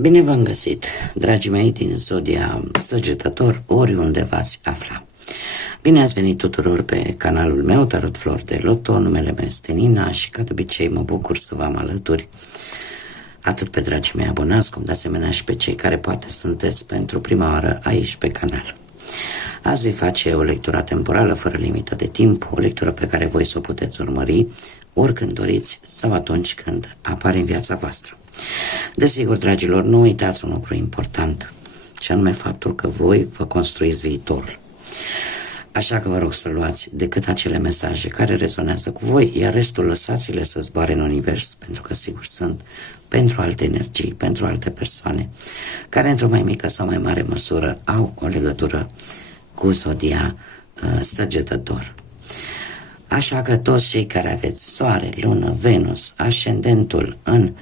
Bine v-am găsit, dragii mei din Zodia Săgetător, oriunde v-ați afla. Bine ați venit tuturor pe canalul meu, Tarot Flori de Loto, numele meu este Nina și ca de obicei mă bucur să vă am alături, atât pe dragii mei abonați, cum de asemenea și pe cei care poate sunteți pentru prima oară aici pe canal. Azi voi face o lectură temporală fără limită de timp, o lectură pe care voi să o puteți urmări oricând doriți sau atunci când apare în viața voastră. Desigur, dragilor, nu uitați un lucru important, și anume faptul că voi vă construiți viitorul. Așa că vă rog să luați decât acele mesaje care rezonează cu voi, iar restul lăsați-le să zboare în univers, pentru că sigur sunt pentru alte energii, pentru alte persoane, care într-o mai mică sau mai mare măsură au o legătură cu Zodia Săgetător. Așa că toți cei care aveți Soare, Lună, Venus, ascendentul în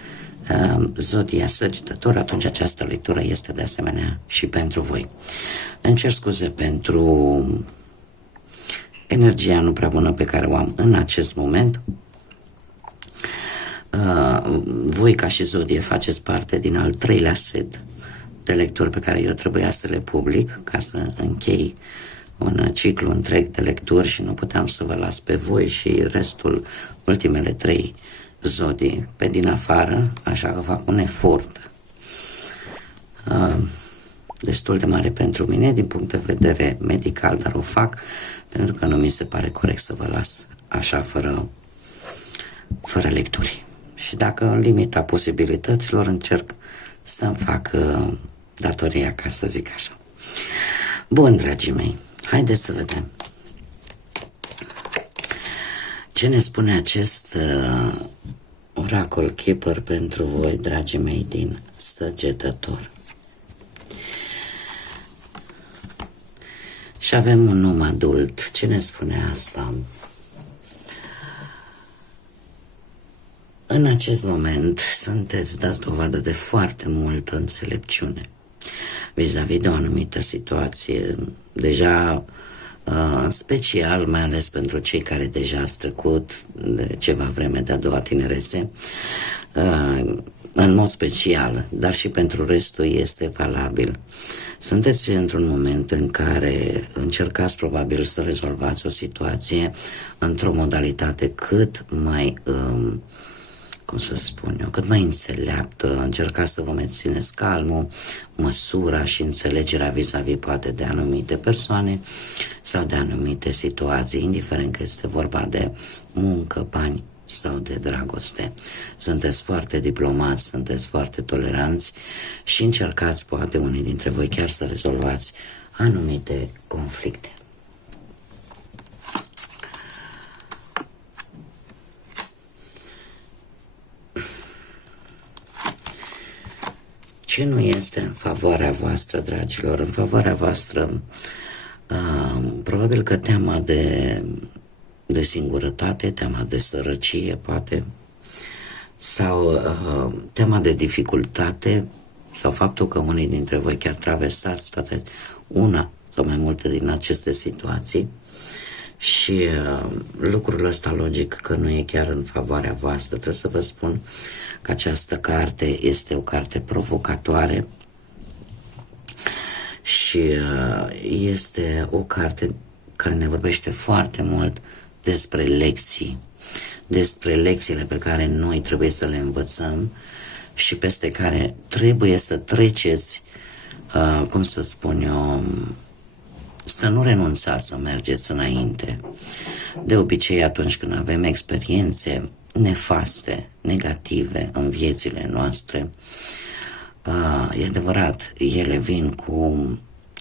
Zodia Săgetător, atunci această lectură este de asemenea și pentru voi. Îmi cer scuze pentru energia nu prea bună pe care o am în acest moment. Voi ca și Zodie faceți parte din al treilea set de lecturi pe care eu trebuia să le public ca să închei un ciclu întreg de lecturi și nu puteam să vă las pe voi și restul, ultimele 3 zodii pe din afară, așa că fac un efort destul de mare pentru mine din punct de vedere medical, dar o fac pentru că nu mi se pare corect să vă las așa fără lecturi. Și dacă în limita posibilităților încerc să-mi fac datoria, ca să zic așa. Bun, dragii mei, haideți să vedem ce ne spune acest oracol keeper pentru voi, dragii mei din Săgetător. Și avem un om adult. Ce ne spune asta? În acest moment dați dovadă de foarte multă înțelepciune vis-a-vis de o anumită situație, deja în special, mai ales pentru cei care deja ați trecut de ceva vreme de a doua tinerețe, în mod special, dar și pentru restul este valabil. Sunteți într-un moment în care încercați probabil să rezolvați o situație într-o modalitate cât mai cât mai înțeleaptă, încercați să vă mențineți calmul, măsura și înțelegerea vis-a-vis poate de anumite persoane sau de anumite situații, indiferent că este vorba de muncă, bani sau de dragoste. Sunteți foarte diplomați, sunteți foarte toleranți și încercați, poate unii dintre voi, chiar să rezolvați anumite conflicte. Ce nu este în favoarea voastră, dragilor? În favoarea voastră, probabil că teama de singurătate, teama de sărăcie, poate, sau teama de dificultate, sau faptul că unii dintre voi chiar traversați toate una sau mai multe din aceste situații și lucrul ăsta logic că nu e chiar în favoarea voastră. Trebuie să vă spun că această carte este o carte provocatoare și este o carte care ne vorbește foarte mult despre lecții, despre lecțiile pe care noi trebuie să le învățăm și peste care trebuie să treceți, să nu renunțați să mergeți înainte. De obicei, atunci când avem experiențe nefaste, negative în viețile noastre, e adevărat, ele vin cu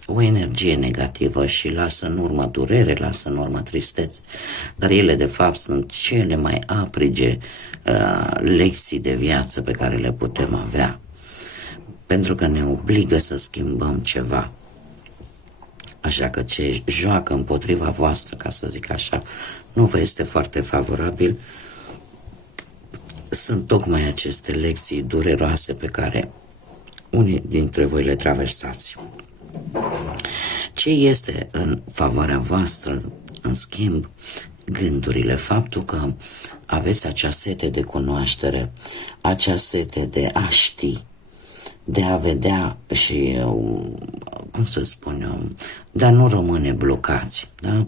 o energie negativă și lasă în urmă durere, lasă în urmă tristețe, dar ele de fapt sunt cele mai aprige lecții de viață pe care le putem avea, pentru că ne obligă să schimbăm ceva. Așa că ce joacă împotriva voastră, ca să zic așa, nu vă este foarte favorabil. Sunt tocmai aceste lecții dureroase pe care unii dintre voi le traversați. Ce este în favoarea voastră, în schimb, gândurile, faptul că aveți acea sete de cunoaștere, acea sete de a ști, de a vedea și, cum să spun eu, de a nu rămâne blocați, da?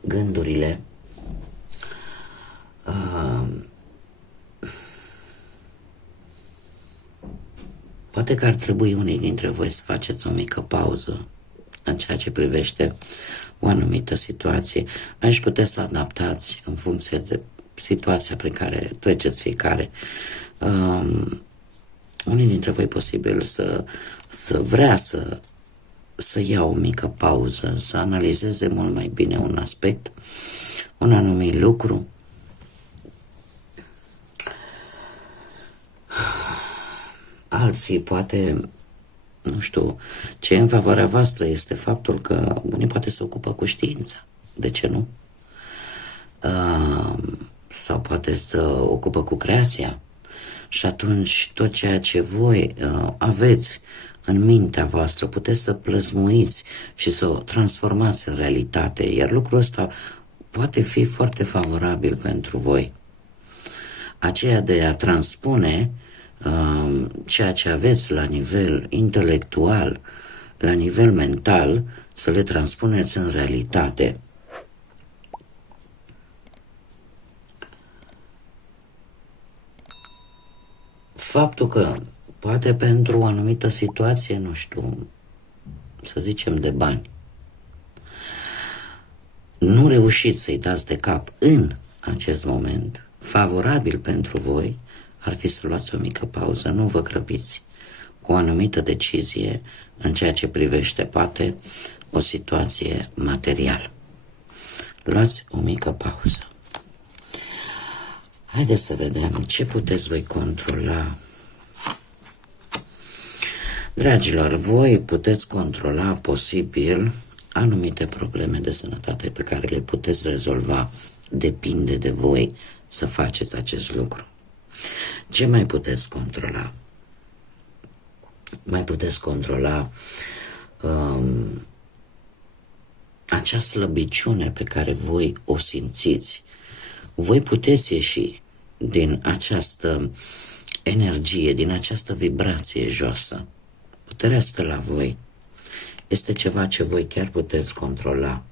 Gândurile poate că ar trebui unii dintre voi să faceți o mică pauză în ceea ce privește o anumită situație. Aici puteți să adaptați în funcție de situația prin care treceți fiecare. Unii dintre voi posibil să vrea să ia o mică pauză, să analizeze mult mai bine un aspect, un anumit lucru. Alții poate, nu știu, ce e în favoarea voastră este faptul că unii poate se ocupă cu știința. De ce nu? Sau poate să ocupă cu creația. Și atunci tot ceea ce voi aveți în mintea voastră puteți să plăzmuiți și să o transformați în realitate. Iar lucrul ăsta poate fi foarte favorabil pentru voi. Aceea de a transpune ceea ce aveți la nivel intelectual, la nivel mental, să le transpuneți în realitate. Faptul că poate pentru o anumită situație, nu știu, să zicem de bani, nu reușiți să-i dați de cap în acest moment, favorabil pentru voi ar fi să luați o mică pauză, nu vă grăbiți cu o anumită decizie în ceea ce privește poate o situație materială. Luați o mică pauză. Haideți să vedem ce puteți voi controla. Dragilor, voi puteți controla posibil anumite probleme de sănătate pe care le puteți rezolva. Depinde de voi să faceți acest lucru. Ce mai puteți controla? Mai puteți controla acea slăbiciune pe care voi o simțiți. Voi puteți ieși din această energie, din această vibrație joasă. Puterea stă la voi. Este ceva ce voi chiar puteți controla.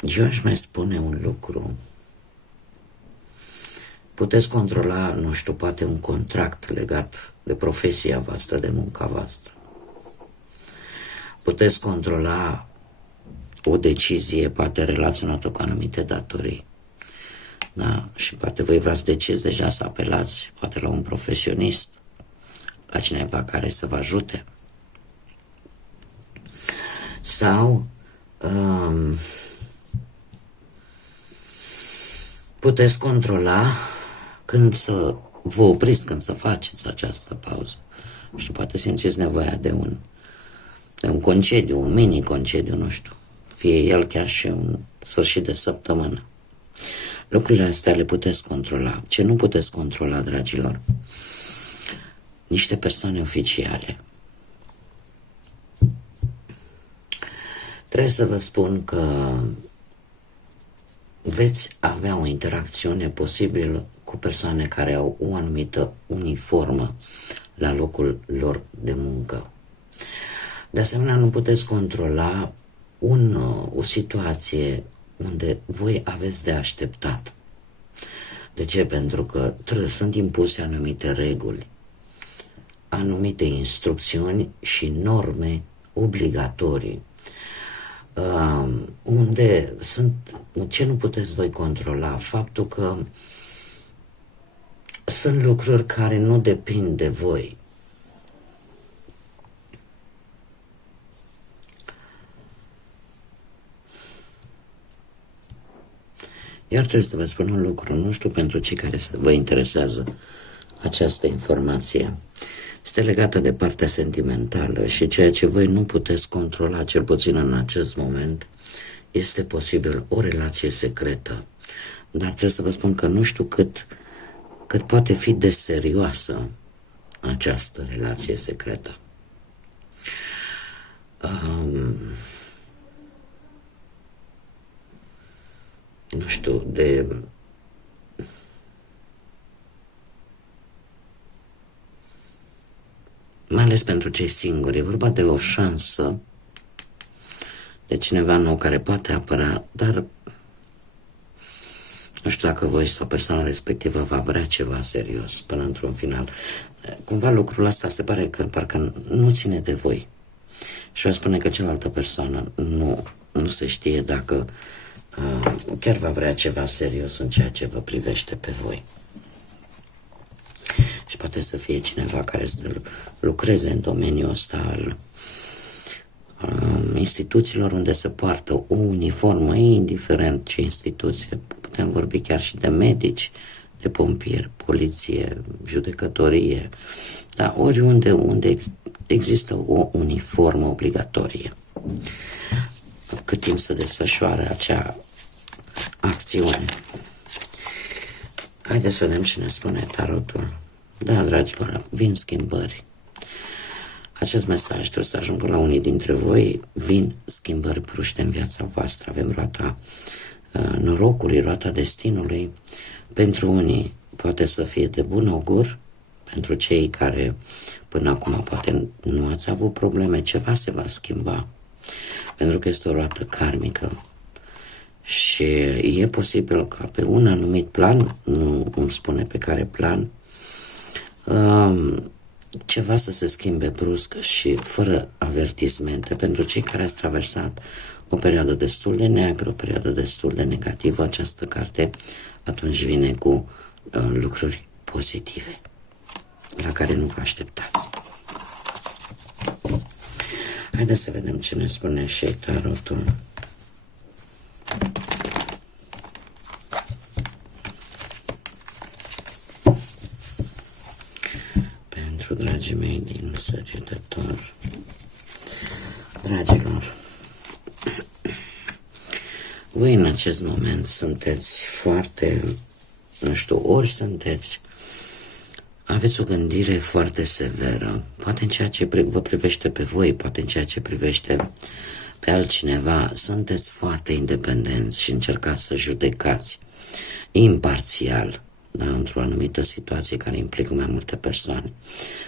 Eu aș mai spune un lucru. Puteți controla, nu știu, poate un contract legat de profesia voastră, de munca voastră. Puteți controla o decizie, poate relaționată cu anumite datorii. Da? Și poate voi v-ați decis deja să apelați, poate la un profesionist, la cineva care să vă ajute. Sau puteți controla când să vă opriți, când să faceți această pauză. Și poate simțiți nevoia de un concediu, un mini-concediu, nu știu. Fie el chiar și un sfârșit de săptămână. Lucrurile astea le puteți controla. Ce nu puteți controla, dragilor? Niște persoane oficiale. Trebuie să vă spun că veți avea o interacțiune posibil cu persoane care au o anumită uniformă la locul lor de muncă. De asemenea, nu puteți controla o situație unde voi aveți de așteptat. De ce? Pentru că sunt impuse anumite reguli, anumite instrucțiuni și norme obligatorii. Unde sunt, ce nu puteți voi controla? Faptul că sunt lucruri care nu depind de voi. Iar trebuie să vă spun un lucru, nu știu pentru cei care vă interesează această informație. Este legată de partea sentimentală și ceea ce voi nu puteți controla, cel puțin în acest moment, este posibil o relație secretă. Dar trebuie să vă spun că nu știu cât poate fi de serioasă această relație secretă. Nu știu, mai ales pentru cei singuri. E vorba de o șansă de cineva nou care poate apăra, dar nu știu dacă voi sau persoana respectivă va vrea ceva serios până într-un final. Cumva lucrul ăsta se pare că parcă nu ține de voi. Și vă spune că cealaltă persoană nu se știe dacă chiar va vrea ceva serios în ceea ce vă privește pe voi. Și poate să fie cineva care să lucreze în domeniul ăsta al instituțiilor unde se poartă o uniformă, indiferent ce instituție. Putem vorbi chiar și de medici, de pompieri, poliție, judecătorie, dar oriunde unde există o uniformă obligatorie. Cât timp se desfășoară acea acțiune. Haideți să vedem ce ne spune tarotul. Da, dragilor, vin schimbări. Acest mesaj trebuie să ajungă la unii dintre voi. Vin schimbări bruște în viața voastră. Avem roata norocului, roata destinului. Pentru unii poate să fie de bun augur, pentru cei care până acum poate nu ați avut probleme, ceva se va schimba, pentru că este o roată karmică. Și e posibil ca pe un anumit plan, nu îmi spune pe care plan, ceva să se schimbe brusc și fără avertismente. Pentru cei care ați traversat o perioadă destul de neagră, o perioadă destul de negativă, această carte atunci vine cu lucruri pozitive la care nu vă așteptați. Haideți să vedem ce ne spune și tarotul. Pentru dragii mei din Săgetător. Dragilor, voi în acest moment sunteți foarte, nu știu, ori sunteți, aveți o gândire foarte severă, poate în ceea ce vă privește pe voi, poate în ceea ce privește pe altcineva, sunteți foarte independenți și încercați să judecați imparțial, da, într-o anumită situație care implică mai multe persoane.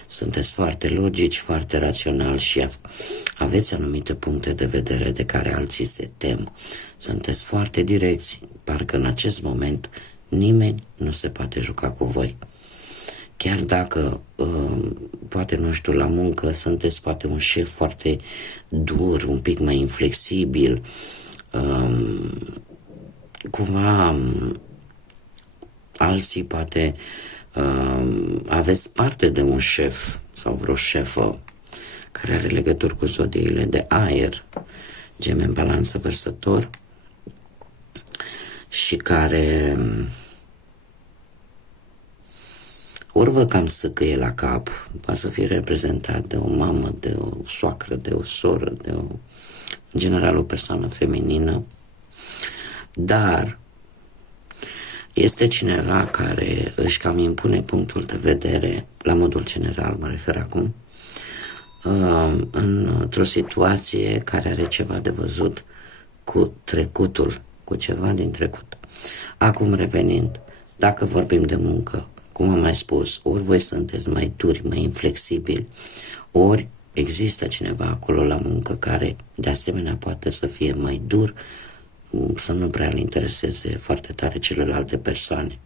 Sunteți foarte logici, foarte raționali și aveți anumite puncte de vedere de care alții se tem. Sunteți foarte direcți, parcă în acest moment nimeni nu se poate juca cu voi. Chiar dacă, poate, nu știu, la muncă sunteți poate un șef foarte dur, un pic mai inflexibil, cumva alții poate aveți parte de un șef sau vreo șefă care are legături cu zodiile de aer, Gemeni, Balanță, Vărsător, și care ori vă cam săcăie la cap, poate să fie reprezentat de o mamă, de o soacră, de o soră, în general o persoană feminină, dar este cineva care își cam impune punctul de vedere, la modul general mă refer acum, într-o situație care are ceva de văzut cu trecutul, cu ceva din trecut. Acum revenind, dacă vorbim de muncă, cum am mai spus, ori voi sunteți mai duri, mai inflexibili, ori există cineva acolo la muncă care de asemenea poate să fie mai dur, să nu prea îl intereseze foarte tare celelalte persoane.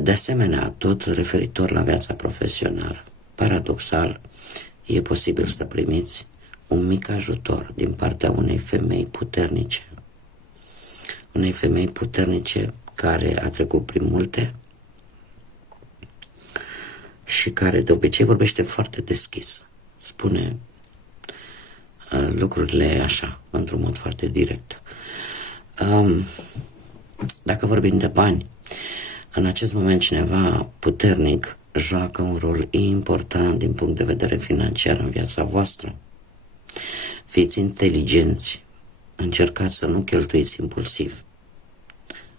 De asemenea, tot referitor la viața profesională, paradoxal, e posibil să primiți un mic ajutor din partea unei femei puternice. Unei femei puternice care a trecut prin multe și care de obicei vorbește foarte deschis. Spune lucrurile așa, într-un mod foarte direct. Dacă vorbim de bani, în acest moment cineva puternic joacă un rol important din punct de vedere financiar în viața voastră. Fiți inteligenți, încercați să nu cheltuiți impulsiv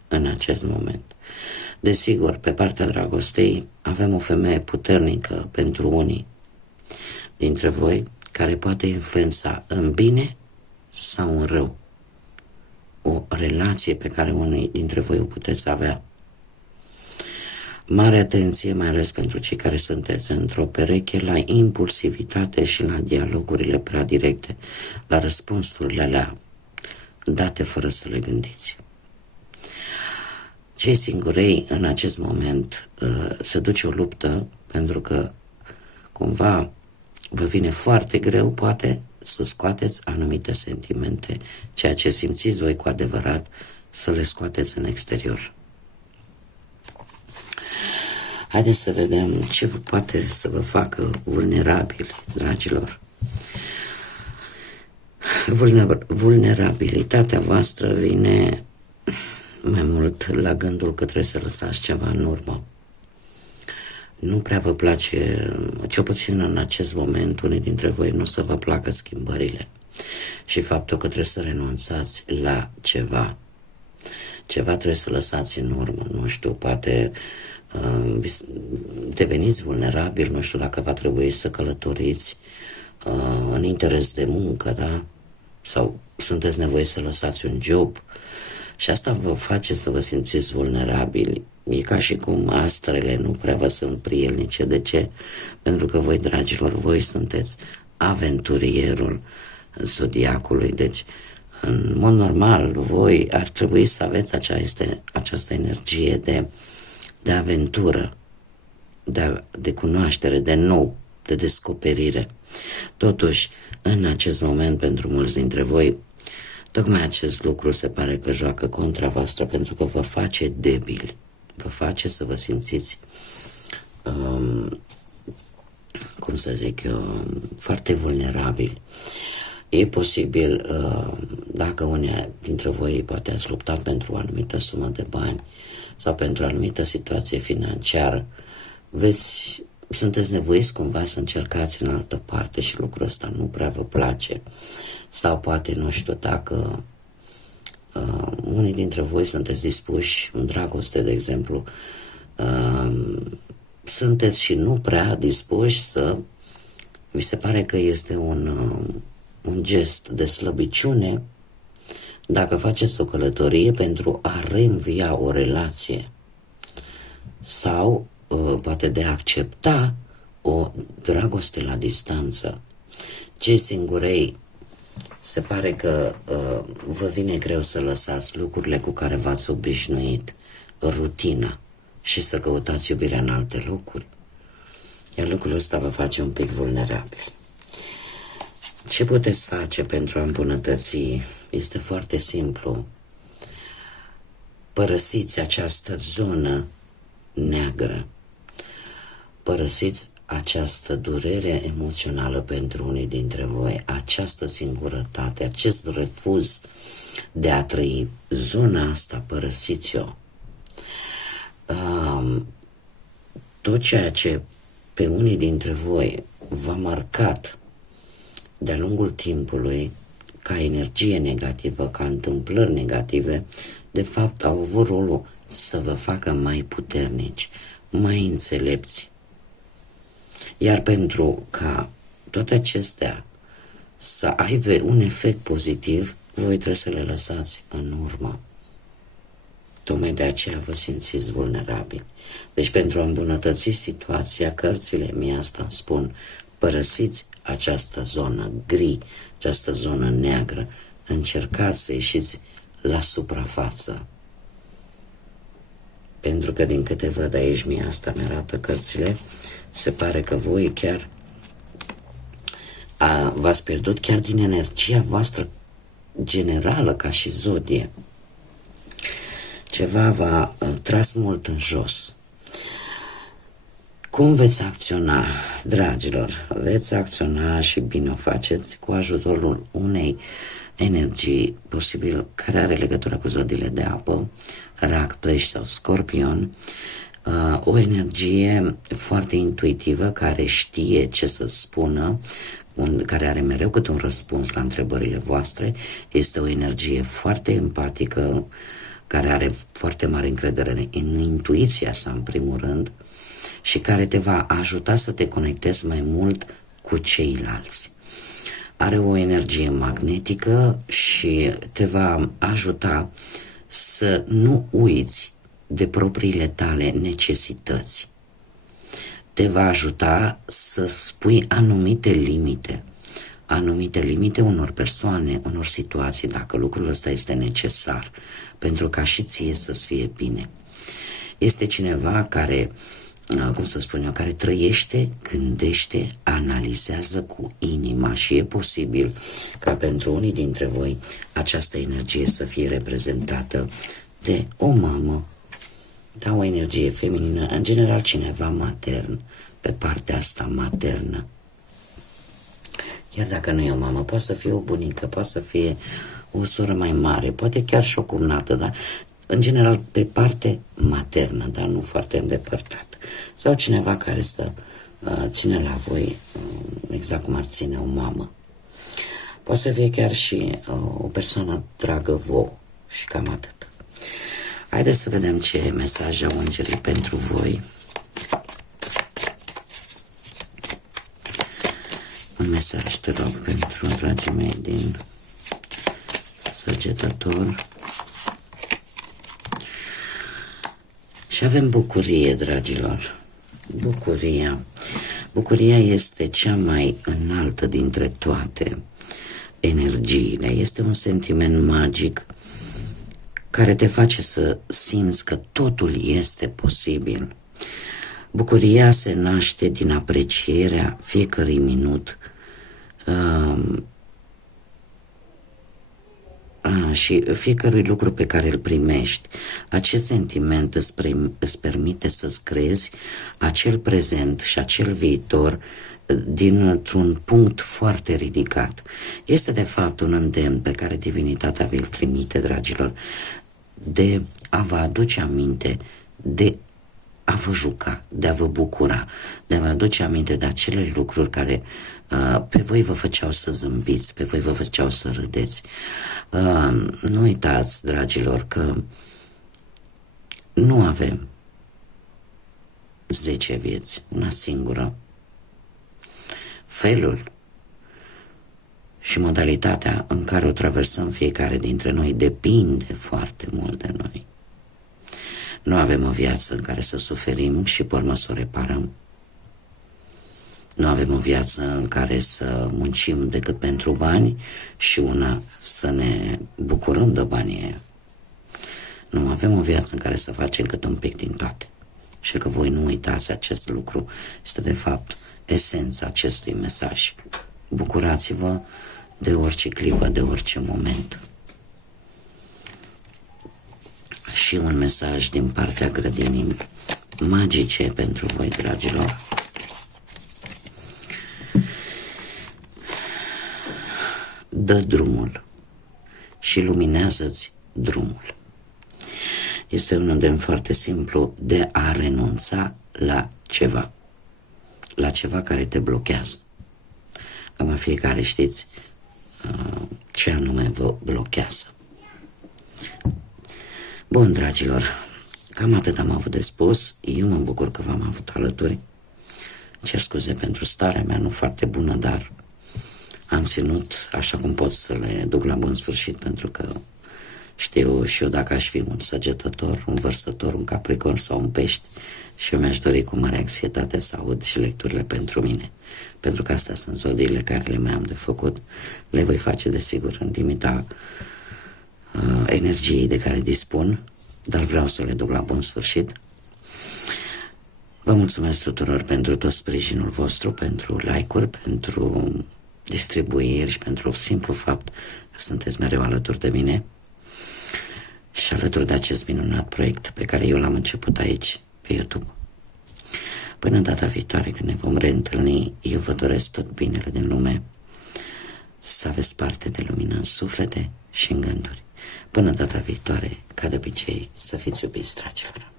în acest moment. Desigur, pe partea dragostei avem o femeie puternică pentru unii dintre voi, care poate influența în bine sau în rău o relație pe care unii dintre voi o puteți avea. Mare atenție, mai ales pentru cei care sunteți într-o pereche, la impulsivitate și la dialogurile prea directe, la răspunsurile alea date fără să le gândiți. Cei singurei în acest moment se duce o luptă pentru că cumva vă vine foarte greu, poate, să scoateți anumite sentimente, ceea ce simțiți voi cu adevărat, să le scoateți în exterior. Haideți să vedem ce poate să vă facă vulnerabili, dragilor. Vulnerabilitatea voastră vine mai mult la gândul că trebuie să lăsați ceva în urmă. Nu prea vă place, cel puțin în acest moment, unii dintre voi nu o să vă placă schimbările și faptul că trebuie să renunțați la ceva. Ceva trebuie să lăsați în urmă, nu știu, poate deveniți vulnerabil, nu știu dacă va trebui să călătoriți în interes de muncă, da? Sau sunteți nevoiți să lăsați un job și asta vă face să vă simțiți vulnerabili. E ca și cum astrele nu prea vă sunt prielnice. De ce? Pentru că voi, dragilor, voi sunteți aventurierul zodiacului. Deci, în mod normal, voi ar trebui să aveți această energie de aventură, de cunoaștere, de nou, de descoperire. Totuși, în acest moment, pentru mulți dintre voi, tocmai acest lucru se pare că joacă contra voastră, pentru că vă face debili, vă face să vă simțiți, cum să zic eu, foarte vulnerabili. E posibil, dacă unii dintre voi poate ați luptat pentru o anumită sumă de bani sau pentru o anumită situație financiară, sunteți nevoiți cumva să încercați în altă parte și lucrul ăsta nu prea vă place. Sau poate, nu știu, dacă unii dintre voi sunteți dispuși în dragoste, de exemplu, sunteți și nu prea dispuși să, vi se pare că este un gest de slăbiciune dacă faceți o călătorie pentru a reînvia o relație sau poate de a accepta o dragoste la distanță. Cei singurei, se pare că vă vine greu să lăsați lucrurile cu care v-ați obișnuit, rutina, și să căutați iubirea în alte locuri. Iar lucrul ăsta vă face un pic vulnerabil. Ce puteți face pentru a îmbunătăți? Este foarte simplu. Părăsiți această zonă neagră. Părăsiți această durere emoțională pentru unii dintre voi, această singurătate, acest refuz de a trăi zona asta, părăsiți-o. Tot ceea ce pe unii dintre voi v-a marcat de-a lungul timpului ca energie negativă, ca întâmplări negative, de fapt au avut rolul să vă facă mai puternici, mai înțelepți. Iar pentru ca toate acestea să aibă un efect pozitiv, voi trebuie să le lăsați în urmă. Tocmai de aceea vă simțiți vulnerabili. Deci pentru a îmbunătăți situația, cărțile mie asta îmi spun: părăsiți această zonă gri, această zonă neagră, încercați să ieșiți la suprafață. Pentru că din câte văd aici, mie asta mi-arată cărțile, se pare că voi chiar v-ați pierdut chiar din energia voastră generală ca și zodie. Ceva v-a tras mult în jos. Cum veți acționa, dragilor? Veți acționa și bine o faceți cu ajutorul unei energii, posibil care are legătură cu zodiile de apă, Rac, Pești sau Scorpion, o energie foarte intuitivă care știe ce să spună, care are mereu câte un răspuns la întrebările voastre. Este o energie foarte empatică, care are foarte mare încredere în intuiția sa, în primul rând, și care te va ajuta să te conectezi mai mult cu ceilalți. Are o energie magnetică și te va ajuta să nu uiți de propriile tale necesități. Te va ajuta să spui anumite limite unor persoane, unor situații, dacă lucrul ăsta este necesar, pentru ca și ție să-ți fie bine. Este cineva care, cum să spun eu, care trăiește, gândește, analizează cu inima și e posibil ca pentru unii dintre voi această energie să fie reprezentată de o mamă, da, o energie feminină, în general cineva matern, pe partea asta maternă. Iar dacă nu e o mamă, poate să fie o bunică, poate să fie o soră mai mare, poate chiar și o cumnată, dar în general pe parte maternă, dar nu foarte îndepărtat. Sau cineva care să ține la voi exact cum ar ține o mamă. Poate să fie chiar și o persoană dragă vouă și cam atât. Haideți să vedem ce mesaj au îngerii pentru voi. Un mesaj, te rog, pentru dragii mei din Săgetător. Și avem bucurie, dragilor. Bucuria este cea mai înaltă dintre toate energiile. Este un sentiment magic care te face să simți că totul este posibil. Bucuria se naște din aprecierea fiecărui minut și fiecărui lucru pe care îl primești. Acest sentiment îți permite să-ți creezi acel prezent și acel viitor dintr-un punct foarte ridicat. Este de fapt un îndemn pe care divinitatea vi-l trimite, dragilor, de a vă aduce aminte de a vă juca, de a vă bucura, de a vă aduce aminte de acele lucruri care pe voi vă făceau să zâmbiți, pe voi vă făceau să râdeți. Nu uitați, dragilor, că nu avem 10 vieți, una singură. Felul și modalitatea în care o traversăm fiecare dintre noi depinde foarte mult de noi. Nu avem o viață în care să suferim și pe urmă să o reparăm. Nu avem o viață în care să muncim decât pentru bani și una să ne bucurăm de banii aia. Nu avem o viață în care să facem cât un pic din toate. Și că voi nu uitați acest lucru. Este de fapt esența acestui mesaj. Bucurați-vă de orice clipă, de orice moment. Și un mesaj din partea grădinii magice pentru voi, dragilor. Dă drumul și luminează-ți drumul. Este un îndemn foarte simplu de a renunța la ceva care te blochează. Cam fiecare știți ce anume vă blochează. Bun, dragilor, cam atât am avut de spus. Eu mă bucur că v-am avut alături. Cer scuze pentru starea mea, nu foarte bună, dar am ținut așa cum pot să le duc la bun sfârșit, pentru că știu și eu dacă aș fi un Săgetător, un Vărsător, un Capricorn sau un Pești, și eu mi-aș dori cu mare anxietate să aud și lecturile pentru mine. Pentru că astea sunt zodiile care le mai am de făcut. Le voi face, desigur, în limita energiei de care dispun, dar vreau să le duc la bun sfârșit. Vă mulțumesc tuturor pentru tot sprijinul vostru, pentru like-uri, pentru distribuiri și pentru simplu fapt că sunteți mereu alături de mine și alături de acest minunat proiect pe care eu l-am început aici, pe YouTube. Până data viitoare, când ne vom reîntâlni, eu vă doresc tot binele din lume, să aveți parte de lumină în suflete și în gânduri. Până data viitoare, ca de obicei, să fiți iubiți, dragilor.